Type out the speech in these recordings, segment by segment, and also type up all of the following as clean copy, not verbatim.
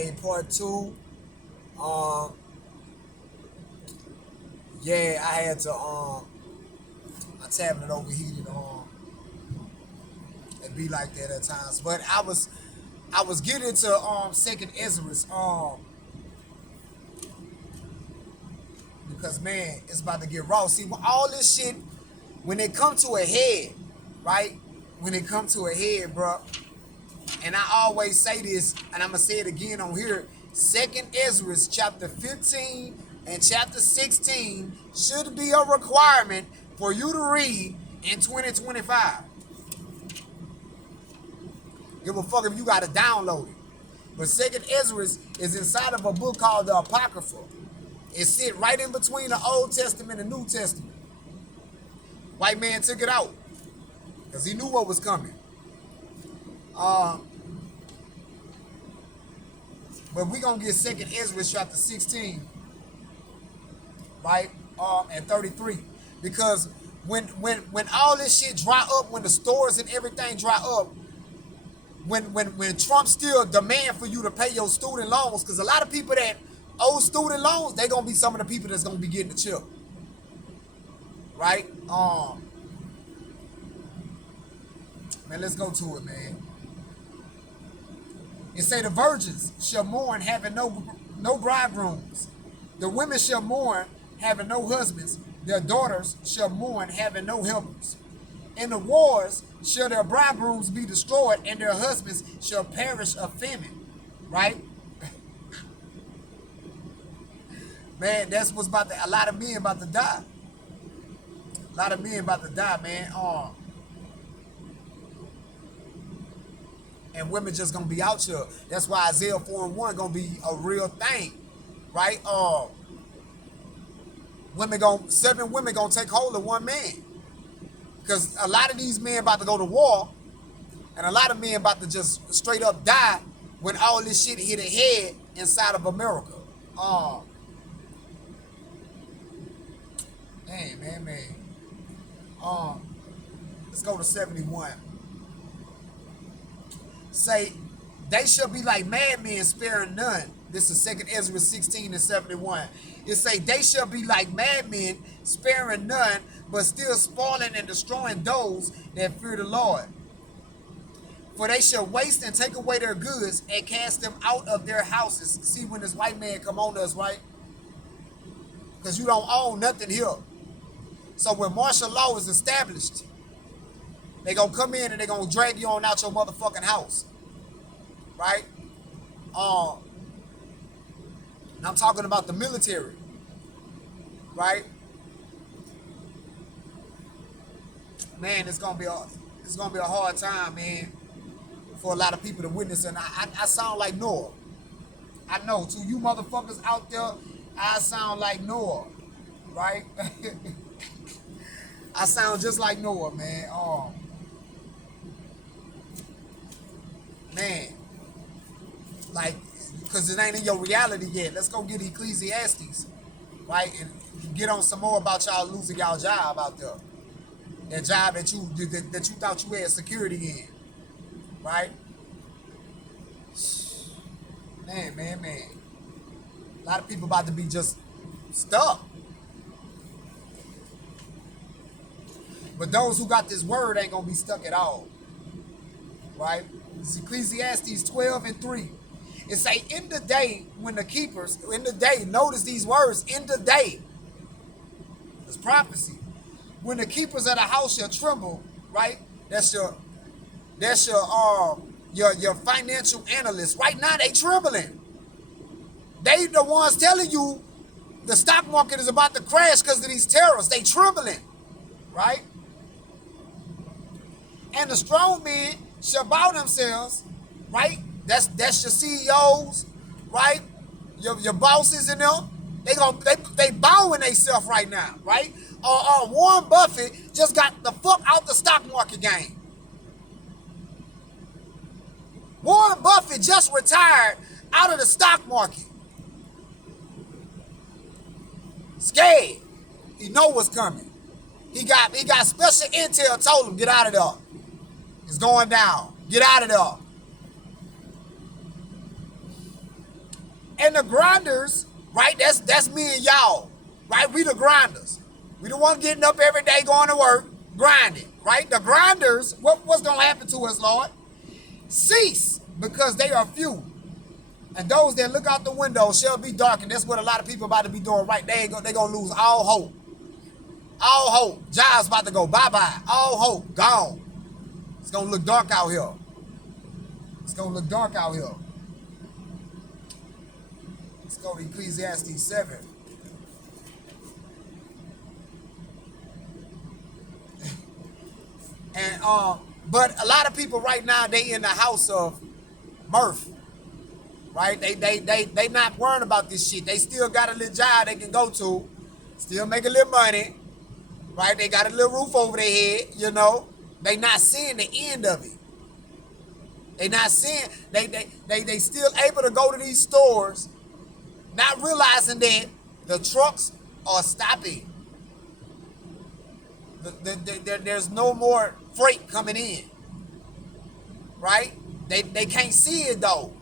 Hey, part two. Um, yeah, I had to my tablet overheated. It be like that at times. But I was getting to second Ezra's because man, it's about to get raw. See, when all this shit, when it come to a head, right? When it come to a head, bro. And I always say this, and I'm gonna say it again on here. Second Ezra's chapter 15 and chapter 16 should be a requirement for you to read in 2025. Give a fuck if you gotta download it. But Second Ezra's is inside of a book called the Apocrypha. It sit right in between the Old Testament and the New Testament. White man took it out because he knew what was coming. But we gonna get Second Ezra chapter 16, right? And 33. Because when all this shit dry up, when the stores and everything dry up, when Trump still demand for you to pay your student loans, because a lot of people that owe student loans, they gonna be some of the people that's gonna be getting the chip. Right? Man, let's go to it, man. It say the virgins shall mourn having no bridegrooms. The women shall mourn having no husbands. Their daughters shall mourn having no helpers. In the wars shall their bridegrooms be destroyed, and their husbands shall perish of famine. Right? Man, that's what's about to, a lot of men about to die. A lot of men about to die, man. And women just gonna be out here. That's why Isaiah 4 and 1 gonna be a real thing, right? Seven women gonna take hold of one man, because a lot of these men about to go to war, and a lot of men about to just straight up die when all this shit hit a head inside of America. Man. Let's go to 71. Say, they shall be like madmen, sparing none. This is 2 Ezra 16 and 71. It say, they shall be like madmen, sparing none, but still spoiling and destroying those that fear the Lord. For they shall waste and take away their goods and cast them out of their houses. See, when this white man come on us, right? Because you don't own nothing here. So when martial law is established, they gonna come in and they gonna drag you on out your motherfucking house, right? And I'm talking about the military, right? Man, it's gonna be a hard time, man, for a lot of people to witness. And I sound like Noah. I know, to you motherfuckers out there, I sound like Noah, right? I sound just like Noah, man. Man, like, because it ain't in your reality yet. Let's go get Ecclesiastes, right? And get on some more about y'all losing y'all job out there. That job that you thought you had security in, right? Man. A lot of people about to be just stuck. But those who got this word ain't gonna be stuck at all, right? It's Ecclesiastes 12 and 3. It say, in the day when the keepers, in the day, notice these words, in the day. It's prophecy. When the keepers of the house shall tremble, right? That's your financial analysts. Right now they trembling. They the ones telling you the stock market is about to crash because of these terrorists. They trembling, right? And the strong men shall bow themselves, right? That's your CEOs, right? Your bosses and them. They bowing themselves right now, right? Warren Buffett just got the fuck out the stock market game. Warren Buffett just retired out of the stock market. Scared. He know what's coming. He got special intel told him, get out of there. It's going down. Get out of there. And the grinders, right? That's me and y'all, right? We the grinders. We the one getting up every day, going to work, grinding, right? The grinders, what's gonna happen to us, Lord? Cease, because they are few. And those that look out the window shall be darkened. That's what a lot of people about to be doing right. They gonna lose all hope. All hope. Jobs about to go bye-bye. All hope gone. It's gonna look dark out here. It's gonna look dark out here. Let's go to Ecclesiastes 7. And but a lot of people right now, they in the house of mirth. Right? They not worrying about this shit. They still got a little job they can go to, still make a little money, right? They got a little roof over their head, you know. They not seeing the end of it. They not seeing, they still able to go to these stores, not realizing that the trucks are stopping. There's no more freight coming in, right? They can't see it though.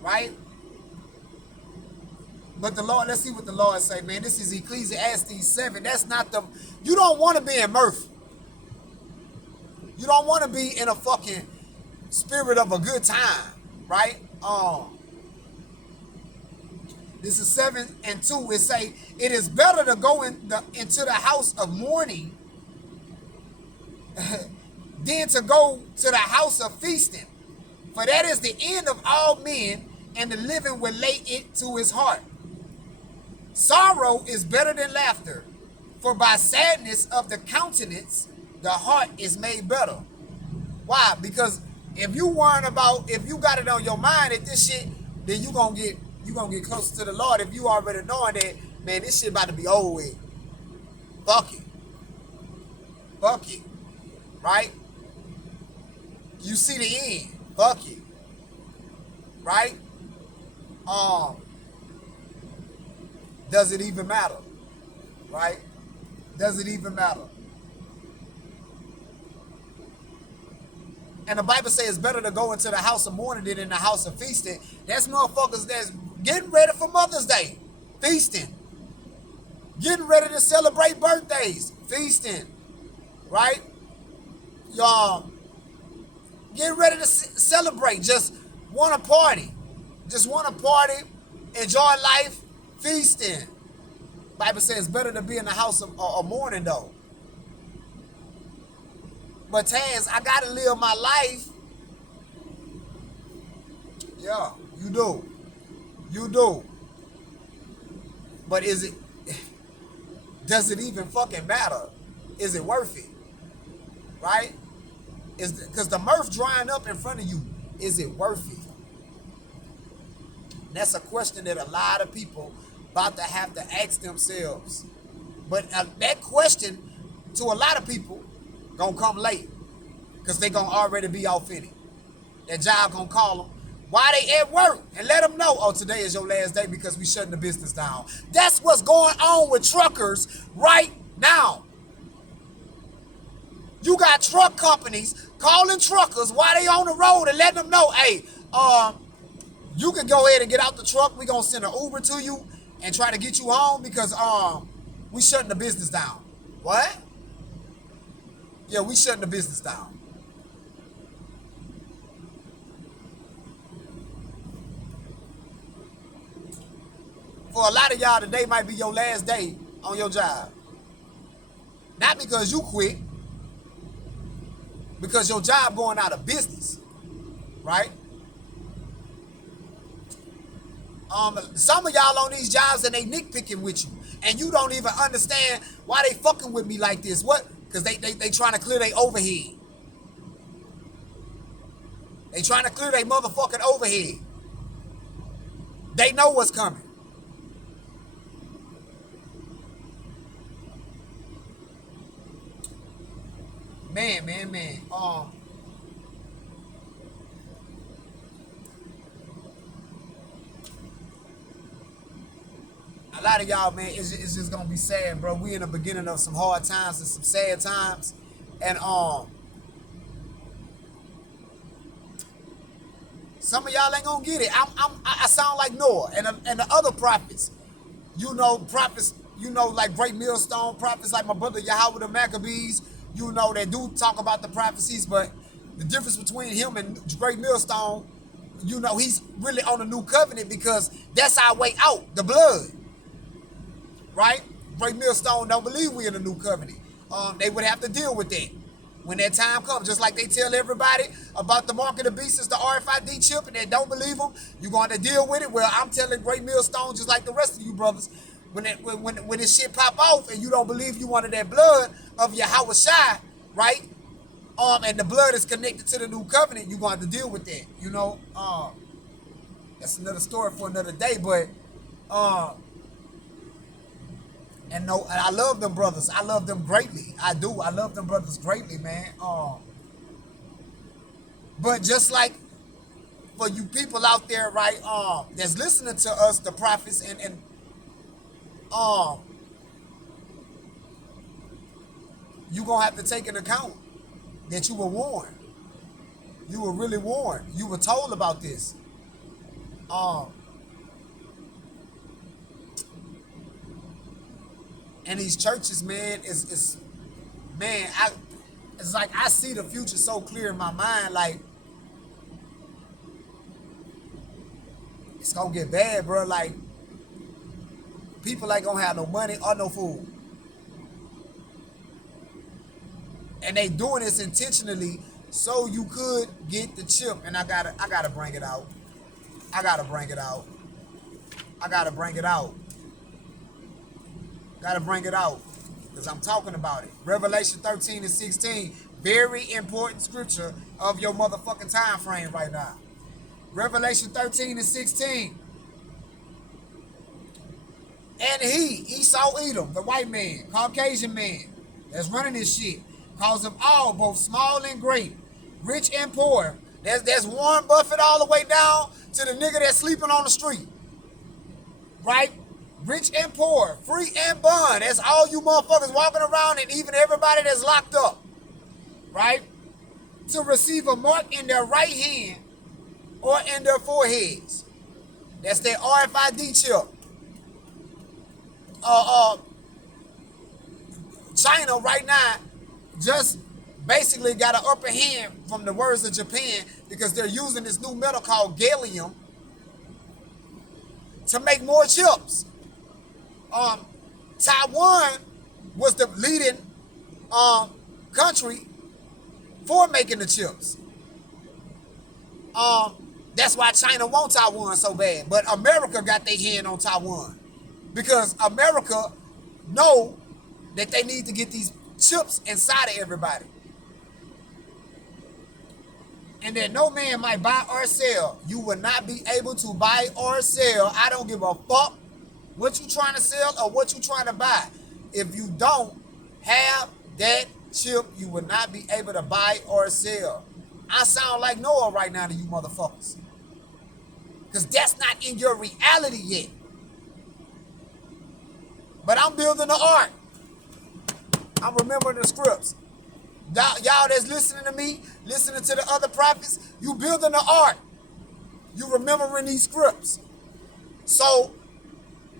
Right? But the Lord, let's see what the Lord say, man. This is Ecclesiastes 7. That's not the, you don't want to be in mirth. You don't want to be in a fucking spirit of a good time, right? This is 7 and 2. It say, it is better to go into the house of mourning than to go to the house of feasting. For that is the end of all men, and the living will lay it to his heart. Sorrow is better than laughter, for by sadness of the countenance, the heart is made better. Why? Because if you worrying about, if you got it on your mind at this shit, then you gonna get closer to the Lord. If you already knowing that, man, this shit about to be over with. Fuck it. Fuck it. Right? You see the end. Fuck it. Right? Does it even matter? Right? Does it even matter? And the Bible says it's better to go into the house of mourning than in the house of feasting. That's motherfuckers that's getting ready for Mother's Day. Feasting. Getting ready to celebrate birthdays. Feasting. Right? Y'all getting ready to celebrate. Just want to party. Just want to party. Enjoy life. Feasting. Bible says it's better to be in the house of mourning though. But Taz, I gotta live my life. Yeah, you do. You do. But is it, does it even fucking matter? Is it worth it? Right? Because the mirth drying up in front of you, is it worth it? That's a question that a lot of people about to have to ask themselves. But that question to a lot of people gonna come late, because they gonna already be off in it. That job gonna call them while they at work and let them know, oh, today is your last day because we shutting the business down. That's what's going on with truckers right now. You got truck companies calling truckers while they on the road and letting them know, hey, you can go ahead and get out the truck. We gonna send an Uber to you and try to get you home because we shutting the business down. What? Yeah, we shutting the business down. For a lot of y'all, today might be your last day on your job. Not because you quit, because your job going out of business, right? Some of y'all on these jobs and they nitpicking with you, and you don't even understand why they fucking with me like this. What? Because they trying to clear their overhead. They trying to clear their motherfucking overhead. They know what's coming. Man. A lot of y'all, man, it's just gonna be sad, bro. We in the beginning of some hard times and some sad times, and Some of y'all ain't gonna get it. I sound like Noah and the other prophets. You know, prophets, you know, like Great Millstone, prophets like my brother Yahweh the Maccabees, you know, they do talk about the prophecies, but the difference between him and Great Millstone, you know, he's really on the new covenant because that's our way out, the blood. Right? Great Millstone don't believe we in the new covenant. They would have to deal with that when that time comes. Just like they tell everybody about the mark of the beast is the RFID chip and they don't believe them, you're going to deal with it. Well, I'm telling Great Millstone, just like the rest of you brothers, when this shit pop off and you don't believe you wanted that blood of Yahweh Shai, right? And the blood is connected to the new covenant, you're going to have to deal with that. You know, that's another story for another day. But and no, I love them brothers. I love them greatly. I do. I love them brothers greatly, man. But just like for you people out there, right, that's listening to us, the prophets, and you gonna have to take into account that you were warned. You were really warned. You were told about this. And these churches, man, is man, it's like I see the future so clear in my mind. Like it's gonna get bad, bro. Like people ain't gonna have no money or no food, and they doing this intentionally so you could get the chip. And I gotta bring it out. I gotta bring it out. Gotta bring it out because I'm talking about it. Revelation 13 and 16, very important scripture of your motherfucking time frame right now. Revelation 13 and 16. And he, Esau Edom, the white man, Caucasian man that's running this shit, calls them all, both small and great, rich and poor. There's Warren Buffett all the way down to the nigga that's sleeping on the street. Right? Rich and poor, free and bond. That's all you motherfuckers walking around, and even everybody that's locked up. Right? To receive a mark in their right hand or in their foreheads. That's their RFID chip. China right now just basically got an upper hand from the words of Japan because they're using this new metal called gallium to make more chips. Taiwan was the leading country for making the chips. That's why China wants Taiwan so bad. But America got their hand on Taiwan because America know that they need to get these chips inside of everybody. And that no man might buy or sell. You will not be able to buy or sell. I don't give a fuck what you trying to sell or what you trying to buy. If you don't have that chip, you will not be able to buy or sell. I sound like Noah right now to you motherfuckers. Because that's not in your reality yet. But I'm building the ark. I'm remembering the scripts. Y'all that's listening to me, listening to the other prophets, you building the ark. You remembering these scripts. So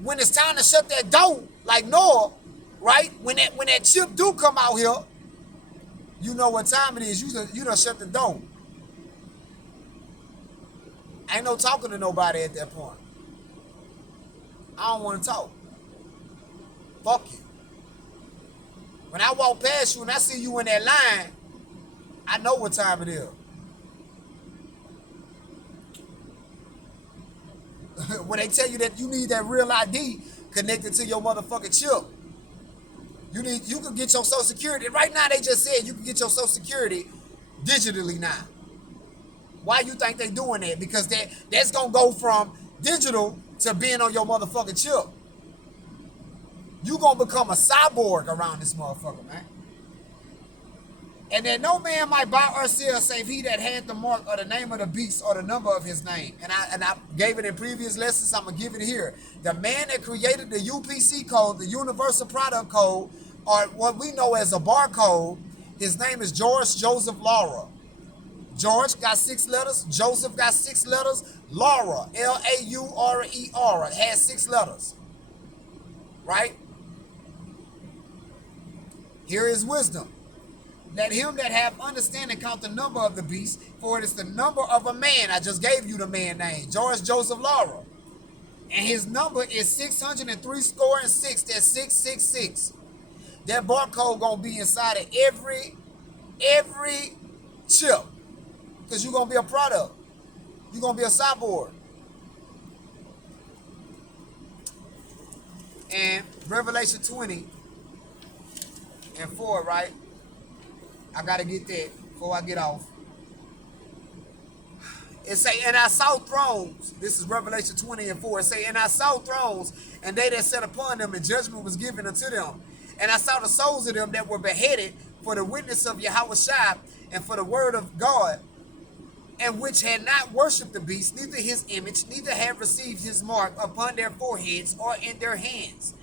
when it's time to shut that door, like Noah, right? When that chip do come out here, you know what time it is. You done shut the door. Ain't no talking to nobody at that point. I don't want to talk. Fuck you. When I walk past you and I see you in that line, I know what time it is. When they tell you that you need that real ID connected to your motherfucking chip, you can get your Social Security. Right now they just said you can get your Social Security digitally now. Why you think they doing that? Because that's gonna go from digital to being on your motherfucking chip. You gonna become a cyborg around this motherfucker, man. And that no man might buy or sell save he that had the mark or the name of the beast or the number of his name. And I gave it in previous lessons, I'm gonna give it here. The man that created the UPC code, the Universal Product Code, or what we know as a barcode, his name is George Joseph Laura. George got 6 letters. Joseph got 6 letters. Laura, Laure, has 6 letters. Right? Here is wisdom. Let him that have understanding count the number of the beast, for it is the number of a man. I just gave you the man name, George Joseph Laura. And his number is 603 score and 6. That's 666. That barcode gonna be inside of every chip. Because you're gonna be a product. You're gonna be a cyborg. And Revelation 20 and 4, right? I gotta get that before I get off. It say, and I saw thrones. This is Revelation 20 and 4. It say, and I saw thrones, and they that sat upon them, and judgment was given unto them. And I saw the souls of them that were beheaded for the witness of Yahushua and for the word of God, and which had not worshipped the beast, neither his image, neither had received his mark upon their foreheads or in their hands.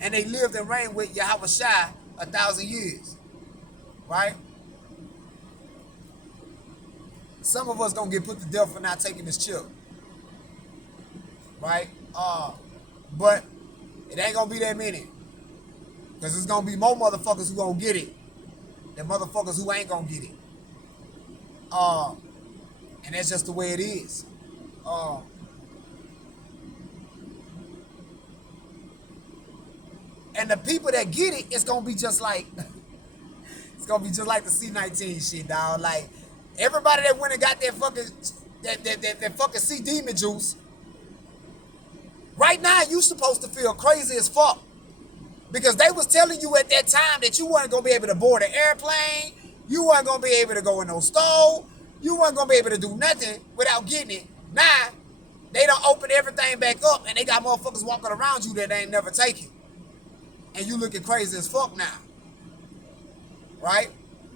And they lived and reigned with Yahushua 1,000 years. Right? Some of us gonna get put to death for not taking this chip. Right? But it ain't gonna be that many. Because it's gonna be more motherfuckers who gonna get it than motherfuckers who ain't gonna get it. And that's just the way it is. And the people that get it, it's gonna be just like it's gonna be just like the C-19 shit, dog. Like everybody that went and got that fucking that fucking C demon juice. Right now, you supposed to feel crazy as fuck. Because they was telling you at that time that you weren't gonna be able to board an airplane, you weren't gonna be able to go in no store, you weren't gonna be able to do nothing without getting it. Now, they done open everything back up and they got motherfuckers walking around you that they ain't never taken. And you looking crazy as fuck now. Right?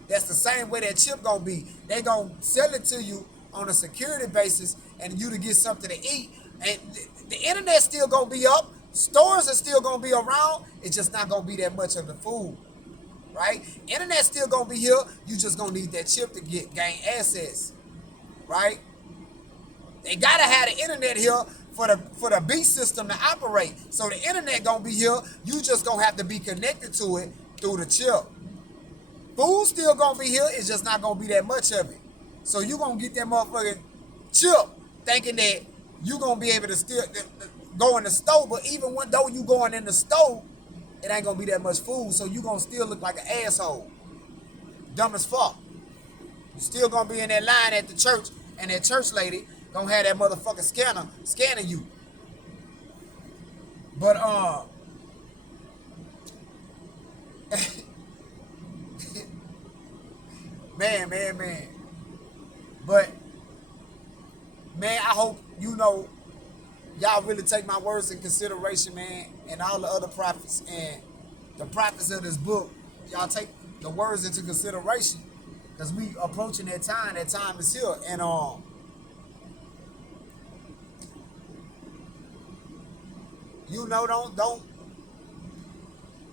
That's the same way that chip gonna be. They gonna sell it to you on a security basis and you to get something to eat. And the internet still gonna be up. Stores are still gonna be around. It's just not gonna be that much of the food. Right? Internet still gonna be here. You just gonna need that chip to gain access. Right? They gotta have the internet here for the beast system to operate. So the internet gonna be here. You just gonna have to be connected to it through the chip. Food still gonna be here. It's just not gonna be that much of it. So you gonna get that motherfucking chip thinking that you gonna be able to still go in the store. But even though you going in the store, it ain't gonna be that much food. So you gonna still look like an asshole. Dumb as fuck. You still gonna be in that line at the church, and that church lady gonna have that motherfucking scanner scanning you. But man. But man, I hope y'all really take my words in consideration, man, and all the other prophets and the prophets of this book. Y'all take the words into consideration, because we approaching that time. That time is here, and don't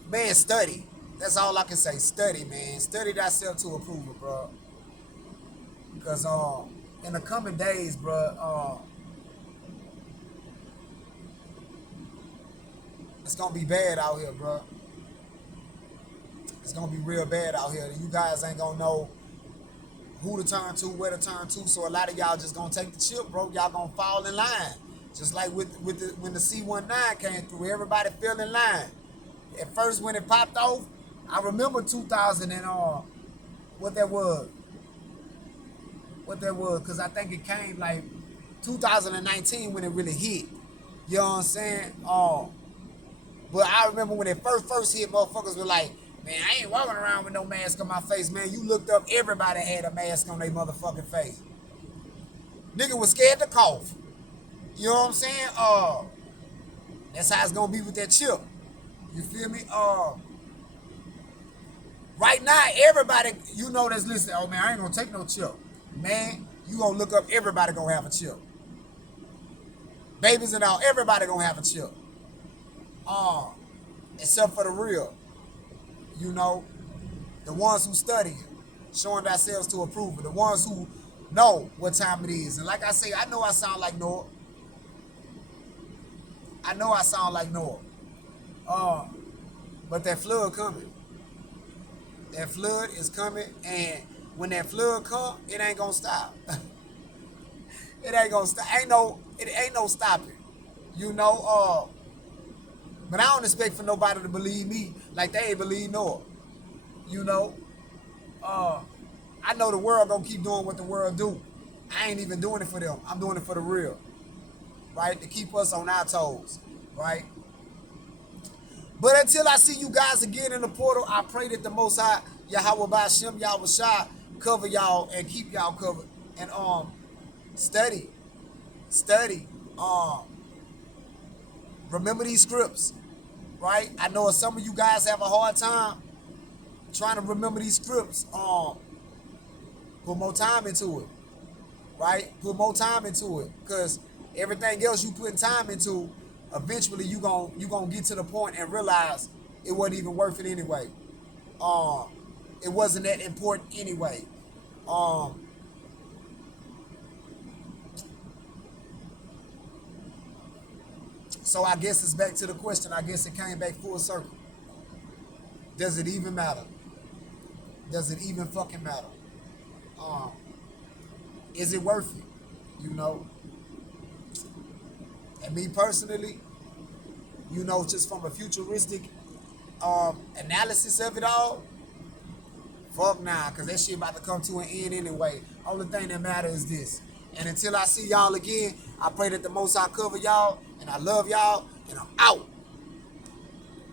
man, study. That's all I can say. Study, man. Study thyself to approval, bro. Because in the coming days, bro, it's gonna be bad out here, bro. It's gonna be real bad out here. You guys ain't gonna know who to turn to, where to turn to. So a lot of y'all just gonna take the chip, bro. Y'all gonna fall in line. Just like when the C-19 came through, everybody fell in line. At first, when it popped off, I remember 2000 and what that was, because I think it came like 2019 when it really hit. You know what I'm saying? But I remember when it first hit, motherfuckers were like, man, I ain't walking around with no mask on my face, man. You looked up, everybody had a mask on their motherfucking face. Nigga was scared to cough. You know what I'm saying? That's how it's gonna be with that chip. You feel me? Right now, everybody that's listening, oh man, I ain't gonna take no chip. Man, you gonna look up, everybody gonna have a chip. Babies and all, everybody gonna have a chip. Except for the real. The ones who study, showing themselves to approval. The ones who know what time it is. And like I say, I know I sound like Noah. I know I sound like Noah. Uh, but that flood coming. That flood is coming, and when that flood come, it ain't gonna stop. It ain't gonna stop. It ain't no stopping. You know, but I don't expect for nobody to believe me like they ain't believe Noah. You know, uh, I know the world gonna keep doing what the world do. I ain't even doing it for them. I'm doing it for the real, right? To keep us on our toes, right? But until I see you guys again in the portal, I pray that the Most High Yahweh Ba'Shem Yahweh Shai cover y'all and keep y'all covered. And study, study. Remember these scripts, right? I know some of you guys have a hard time trying to remember these scripts. Put more time into it, right? Put more time into it, because everything else you putting time into, eventually you gonna get to the point and realize it wasn't even worth it anyway. Um, it wasn't that important anyway. Um, so I guess it's back to the question. I guess it came back full circle. Does it even matter? Does it even fucking matter? Um, is it worth it? You know. And me personally, you know, just from a futuristic analysis of it all, fuck nah, because that shit about to come to an end anyway. Only thing that matters is this. And until I see y'all again, I pray that the Most High cover y'all, and I love y'all, and I'm out.